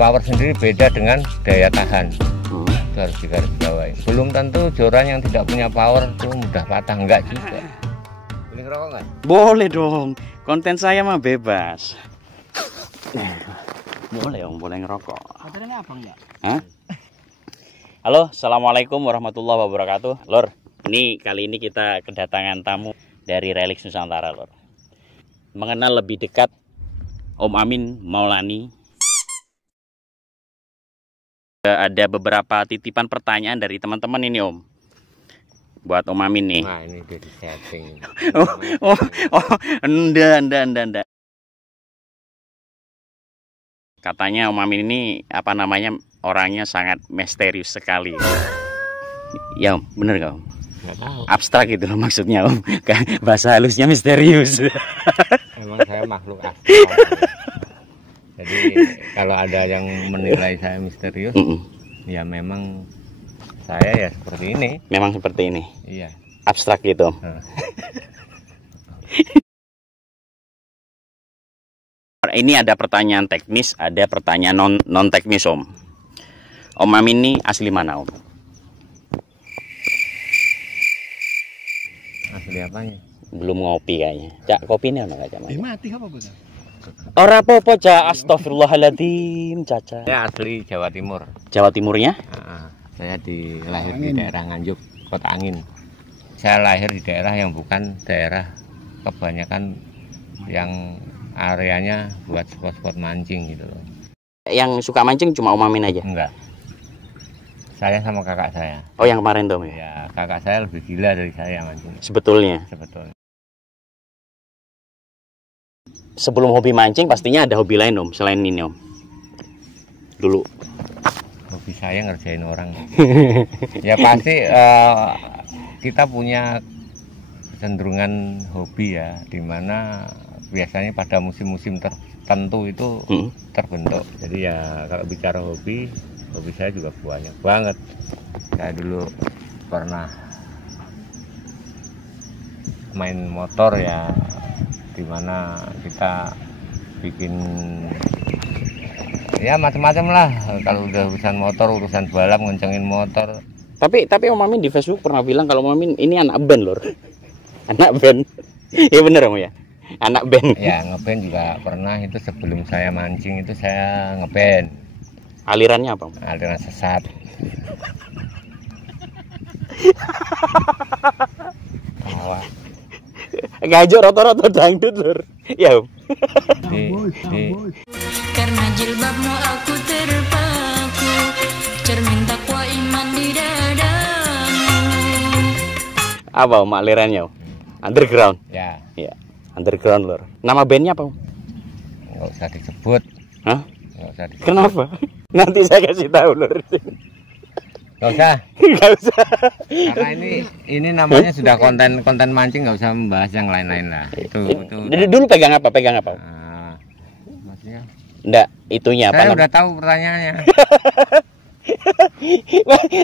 power sendiri beda dengan daya tahan. Itu harus digarisbawahi. Belum tentu joran yang tidak punya power itu mudah patah, enggak juga. Boleh ngerokok nggak? Boleh dong, konten saya mah bebas. Boleh om, boleh ngerokok. Baterainya apa enggak? Hah? Halo, assalamualaikum warahmatullahi wabarakatuh. Lor, kali ini kita kedatangan tamu dari Relix Nusantara, Lor. Mengenal lebih dekat Om Amin Maulani. Ada beberapa titipan pertanyaan dari teman-teman ini Om, buat Om Amin nih. Nah ini udah di setting. Enggak. Katanya Om Amin ini orangnya sangat misterius sekali. Ya Om, bener gak Om? Nggak tahu. Abstrak gitu loh maksudnya Om. Bahasa halusnya misterius. Emang saya makhluk astral. Jadi kalau ada yang menilai saya misterius, ya memang saya ya seperti ini. Memang seperti ini. Iya. Abstrak gitu Om. Ini ada pertanyaan teknis, ada pertanyaan non teknis Om. Om Amin ini asli mana Om? Asli apanya? Belum ngopi kayaknya. Cak, kopi ini enggak Cak? Mati apa betul? Ora apa-apa Cak, astagfirullahaladzim Caca. Saya asli Jawa Timur. Jawa Timurnya? Saya lahir di daerah Nganjuk, Kota Angin. Saya lahir di daerah yang bukan daerah kebanyakan yang areanya buat spot-spot mancing gitu loh. Yang suka mancing cuma Om Amin aja? Enggak. Saya sama kakak saya. Oh yang kemarin tuh ya? Ya, kakak saya lebih gila dari saya mancing. Sebetulnya? Sebetulnya. Sebelum hobi mancing pastinya ada hobi lain Om, selain ini Om. Dulu. Hobi saya ngerjain orang. Ya pasti kita punya kecenderungan hobi ya, dimana biasanya pada musim-musim tertentu itu terbentuk. Jadi ya kalau bicara hobi saya juga banyak banget. Saya dulu pernah main motor ya, dimana kita bikin ya macam-macam lah. Kalau udah urusan motor, urusan balap, ngencengin motor. Tapi Om Amin di Facebook pernah bilang kalau Om Amin ini anak band Lor. Anak band. Ya bener Om ya? Anak band. Ya ngeband juga pernah, itu sebelum saya mancing itu saya ngeband. Alirannya apa Om? Aliran sesat. Tawa. Ngajak rata-rata dangdut Lor. Ya Om. Karena jilbabmu aku terpaku, cermin takwa iman di dadamu. Apa Om alirannya Om? Underground. Ya. Ya. Underground Lor. Nama bandnya apa Om? Nggak usah disebut. Hah? Nggak usah disebut. Kenapa? Nanti saya kasih tahu Lor. Nggak usah. Nggak usah. Karena ini namanya sudah konten mancing, nggak usah membahas yang lain-lain lah. Itu. Dulu pegang apa? Maksudnya? Enggak, itunya apa? Saya udah tahu pertanyaannya.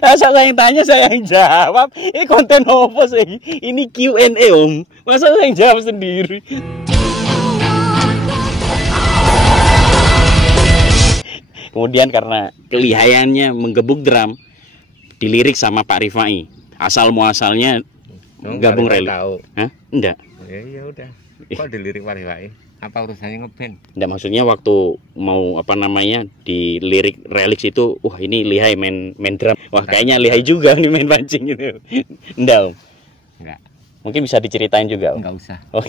Masa saya yang tanya saya yang jawab. Ini konten apa sih? Ini Q&A Om. Masa saya yang jawab sendiri? Kemudian karena kelihayannya menggebuk drum, dilirik sama Pak Rifai. Asal muasalnya gabung Relix. Hah? Enggak. Ya udah. Kok dilirik Pak Rifai? Apa urusannya ngeband? Enggak, maksudnya waktu mau dilirik Relix itu, ini lihai main drum. Wah, kayaknya lihai juga nih main pancing gitu. Enggak Om. Enggak. Mungkin bisa diceritain juga Om. Enggak usah. Oh.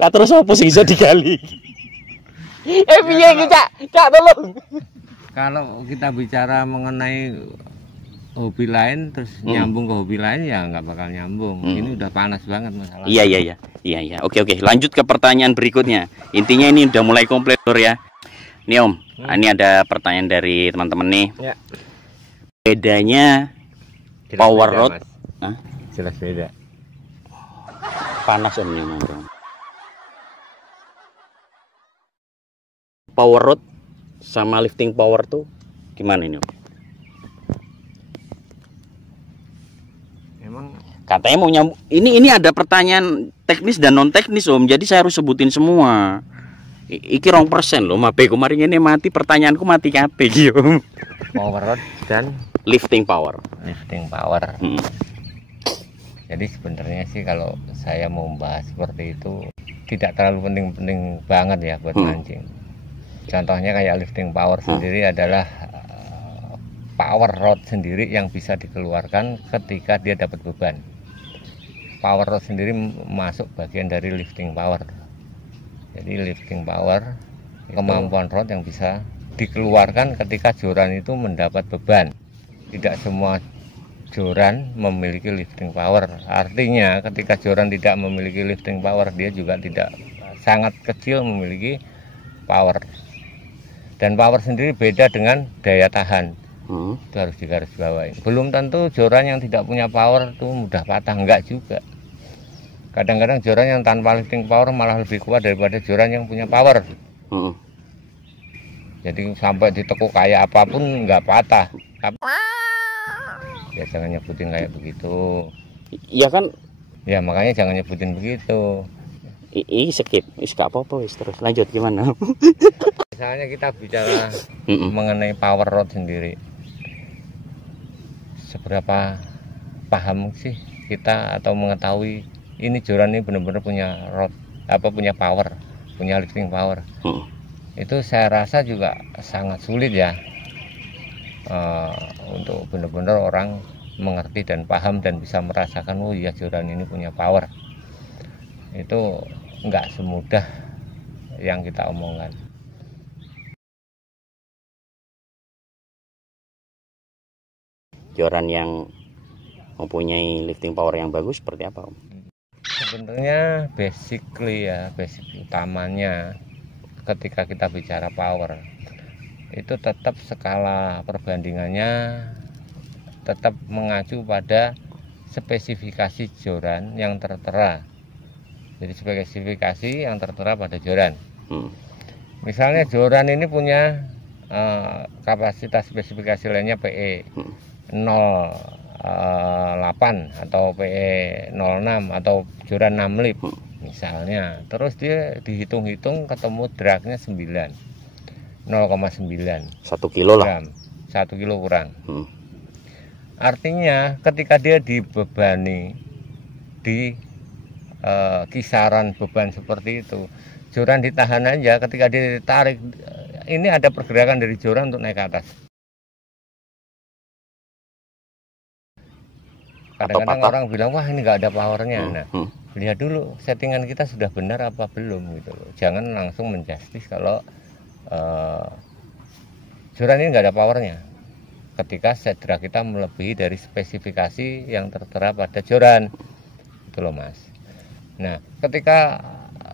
Lah terus apa sih bisa digali? Piye iki Cak tolong. Kalau kita bicara mengenai hobi lain terus nyambung ke hobi lain ya nggak bakal nyambung. Ini udah panas banget masalah. Iya. Oke. Lanjut ke pertanyaan berikutnya. Intinya ini udah mulai komplit Lor ya. Nih Om, ini ada pertanyaan dari teman-teman nih. Ya. Bedanya Jelas power beda, rod, Mas. Jelas beda. Panas Om ini Om. Power rod sama lifting power tuh gimana ini Om? Emang Katanya mau nyambung. Ini ada pertanyaan teknis dan non teknis Om. Jadi saya harus sebutin semua. Iki 2% loh, mabe kemarin ini mati, pertanyaanku mati kabeh iki yo. Power rod dan Lifting power. lifting power. Hmm. Jadi sebenarnya sih kalau saya mau membahas seperti itu tidak terlalu penting-penting banget ya buat mancing. Contohnya kayak lifting power sendiri adalah power rod sendiri yang bisa dikeluarkan ketika dia dapat beban. Power rod sendiri masuk bagian dari lifting power. Jadi lifting power kemampuan rod yang bisa dikeluarkan ketika joran itu mendapat beban. Tidak semua joran memiliki lifting power. Artinya ketika joran tidak memiliki lifting power, dia juga tidak sangat kecil memiliki power. Dan power sendiri beda dengan daya tahan. Itu harus digarisbawahi. Belum tentu joran yang tidak punya power itu mudah patah, enggak juga. Kadang-kadang joran yang tanpa lifting power malah lebih kuat daripada joran yang punya power. Jadi sampai ditekuk kayak apapun enggak patah. Ya jangan nyebutin kayak begitu. Iya kan? Ya makanya jangan nyebutin begitu. Skip, gak apa-apa, terus lanjut gimana? Misalnya kita bicara mengenai power rod sendiri, seberapa paham sih kita atau mengetahui ini joran ini benar-benar punya rod, punya power, punya lifting power? Itu saya rasa juga sangat sulit ya. Untuk benar-benar orang mengerti dan paham dan bisa merasakan, oh iya joran ini punya power. Itu enggak semudah yang kita omongkan. Joran yang mempunyai lifting power yang bagus seperti apa, Om? Sebenarnya basic utamanya ketika kita bicara power itu tetap skala perbandingannya tetap mengacu pada spesifikasi joran yang tertera. Jadi spesifikasi yang tertera pada joran. Misalnya joran ini punya kapasitas spesifikasi lainnya PE 08 atau PE 06 atau joran 6 lip misalnya. Terus dia dihitung-hitung ketemu dragnya 9. 0,9 1 kilo lah, 1 kilo kurang. Artinya ketika dia dibebani di kisaran beban seperti itu, joran ditahan aja. Ketika dia ditarik, ini ada pergerakan dari joran untuk naik ke atas. Kadang-kadang orang bilang, wah ini nggak ada powernya. Nah, lihat dulu settingan kita sudah benar apa belum gitu loh. Jangan langsung menjustis kalau joran ini nggak ada powernya ketika set drag kita melebihi dari spesifikasi yang tertera pada joran itu loh Mas. Nah ketika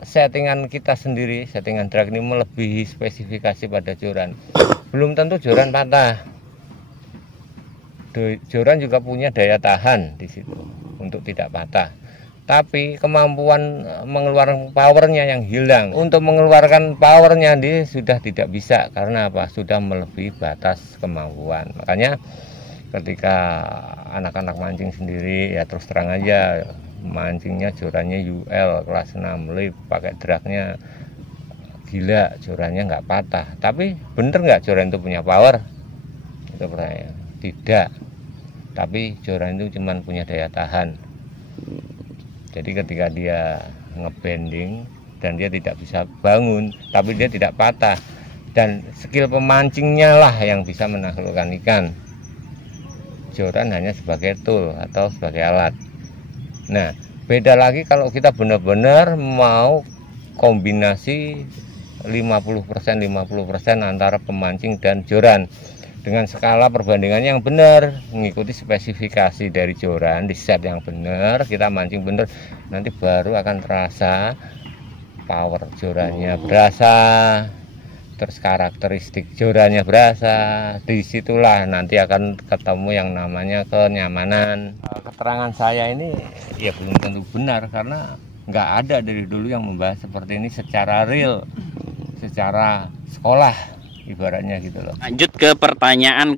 settingan kita sendiri, settingan drag ini melebihi spesifikasi pada joran, belum tentu joran patah. Joran juga punya daya tahan di situ untuk tidak patah. Tapi kemampuan mengeluarkan powernya yang hilang. Untuk mengeluarkan powernya dia sudah tidak bisa. Karena apa? Sudah melebihi batas kemampuan. Makanya ketika anak-anak mancing sendiri, ya terus terang aja, mancingnya jorannya UL kelas 6 lip, pakai dragnya gila, jorannya nggak patah. Tapi bener nggak joran itu punya power? Itu pertanyaan. Tidak. Tapi joran itu cuma punya daya tahan. Jadi ketika dia ngebending dan dia tidak bisa bangun, tapi dia tidak patah, dan skill pemancingnya lah yang bisa menaklukkan ikan. Joran hanya sebagai tool atau sebagai alat. Nah, beda lagi kalau kita benar-benar mau kombinasi 50% antara pemancing dan joran. Dengan skala perbandingan yang benar, mengikuti spesifikasi dari joran, di set yang benar, kita mancing benar, nanti baru akan terasa power jorannya berasa, terus karakteristik jorannya berasa. Disitulah nanti akan ketemu yang namanya kenyamanan. Keterangan saya ini ya belum tentu benar karena nggak ada dari dulu yang membahas seperti ini secara real, secara sekolah. Ibaratnya gitu loh. Lanjut ke pertanyaan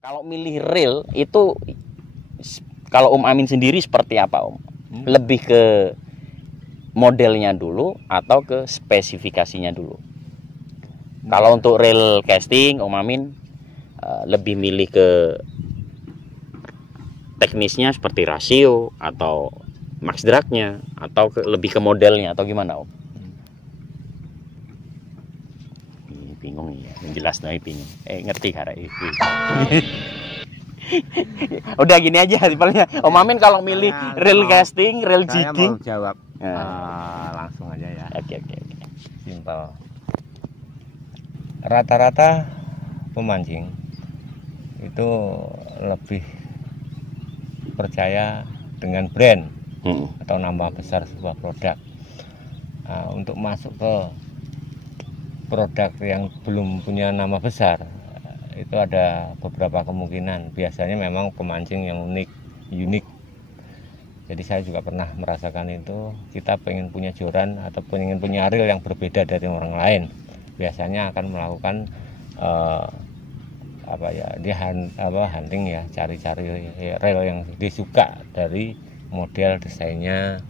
kalau milih reel itu, kalau Om Amin sendiri seperti apa Om? Lebih ke modelnya dulu atau ke spesifikasinya dulu? Kalau untuk reel casting, Om Amin lebih milih ke teknisnya seperti rasio atau max dragnya, atau lebih ke modelnya, atau gimana Om? Bingung ya, jelas nih bingung. Ngerti karek iki. Udah gini aja simpelnya. Om Amin kalau milih reel casting, reel jigging. Saya mau jawab langsung aja ya. Oke. Simpel. Rata-rata pemancing itu lebih percaya dengan brand atau nama besar sebuah produk. Untuk masuk ke produk yang belum punya nama besar, itu ada beberapa kemungkinan. Biasanya memang pemancing yang unik. Jadi saya juga pernah merasakan itu. Kita pengen punya joran atau pengen punya reel yang berbeda dari orang lain, biasanya akan melakukan hunting ya, cari-cari reel yang disuka dari model desainnya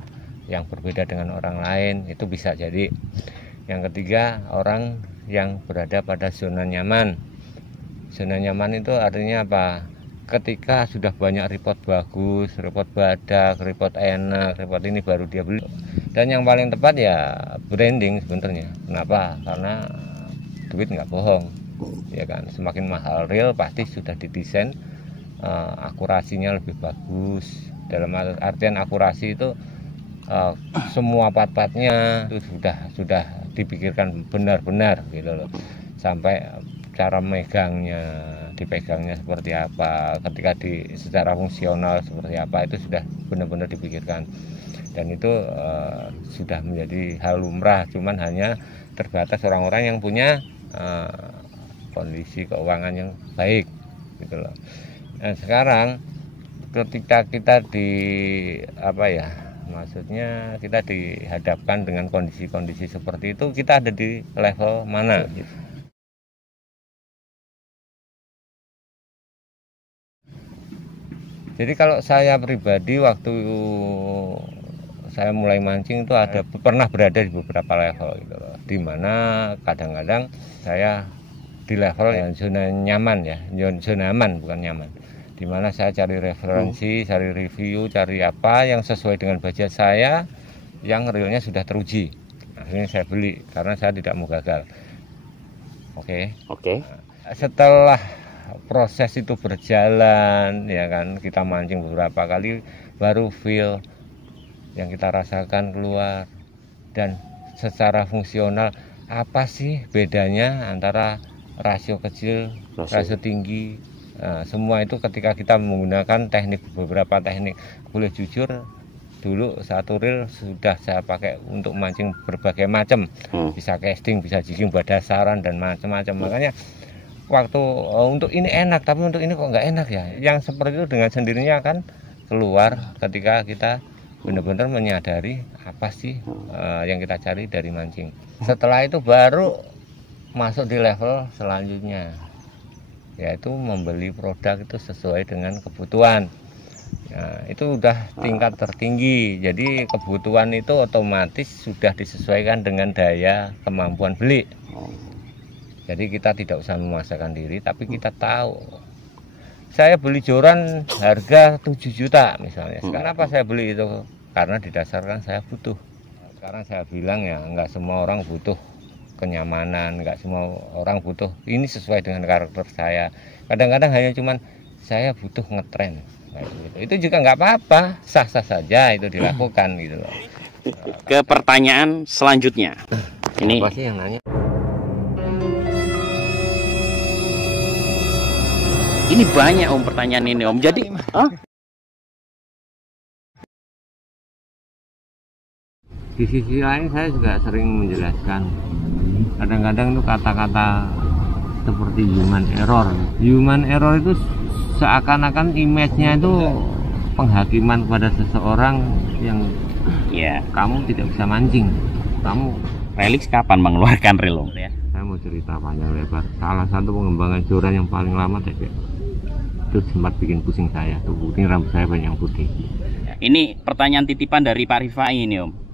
yang berbeda dengan orang lain. Itu bisa jadi. Yang ketiga, orang yang berada pada zona nyaman. Zona nyaman itu artinya apa? Ketika sudah banyak report bagus, report badak, report enak, report ini baru dia beli. Dan yang paling tepat ya branding sebenarnya. Kenapa? Karena duit nggak bohong, ya kan. Semakin mahal reel pasti sudah didesain akurasinya lebih bagus. Dalam artian akurasi itu semua part-partnya itu sudah dipikirkan benar-benar gitu loh, sampai cara dipegangnya seperti apa, ketika secara fungsional seperti apa, itu sudah benar-benar dipikirkan. Dan itu sudah menjadi hal lumrah, cuman hanya terbatas orang-orang yang punya kondisi keuangan yang baik gitu loh. Nah, sekarang ketika kita maksudnya kita dihadapkan dengan kondisi-kondisi seperti itu, kita ada di level mana gitu. Jadi kalau saya pribadi, waktu saya mulai mancing itu pernah berada di beberapa level gitu loh, dimana kadang-kadang saya di level yang zona nyaman ya, zona aman bukan nyaman, dimana saya cari referensi, cari review, cari apa yang sesuai dengan budget saya, yang reelnya sudah teruji. Akhirnya saya beli karena saya tidak mau gagal. Oke. Setelah proses itu berjalan, ya kan, kita mancing beberapa kali, baru feel yang kita rasakan keluar. Dan secara fungsional, apa sih bedanya antara rasio kecil, rasio tinggi? Nah, semua itu ketika kita menggunakan beberapa teknik. Boleh jujur, dulu satu reel sudah saya pakai untuk mancing berbagai macam, bisa casting, bisa jigging, badasaran dan macam-macam. Makanya waktu untuk ini enak, tapi untuk ini kok nggak enak ya. Yang seperti itu dengan sendirinya akan keluar ketika kita benar-benar menyadari apa sih yang kita cari dari mancing. Setelah itu baru masuk di level selanjutnya, yaitu membeli produk itu sesuai dengan kebutuhan. Nah, itu udah tingkat tertinggi. Jadi kebutuhan itu otomatis sudah disesuaikan dengan daya kemampuan beli. Jadi kita tidak usah memaksakan diri, tapi kita tahu. Saya beli joran harga 7 juta misalnya. Sekarang apa saya beli itu? Karena didasarkan saya butuh. Sekarang saya bilang ya, nggak semua orang butuh kenyamanan, nggak semua orang butuh ini sesuai dengan karakter saya. Kadang-kadang hanya cuman saya butuh ngetren gitu. Itu juga nggak apa-apa, sah-sah saja itu dilakukan gitu loh. Ke pertanyaan selanjutnya. Ini apa sih yang nanya? Ini banyak Om pertanyaan ini Om. Jadi di sisi lain saya juga sering menjelaskan, kadang-kadang itu kata-kata seperti human error. Human error itu seakan-akan image-nya itu penghakiman kepada seseorang yang kamu tidak bisa mancing. Kamu Relix kapan mengeluarkan reel Om ya? Saya mau cerita panjang lebar. Salah satu pengembangan joran yang paling lama itu sempat bikin pusing saya. Tuh, ini rambut saya banyak yang putih. Ini pertanyaan titipan dari Pak Rifai ini Om.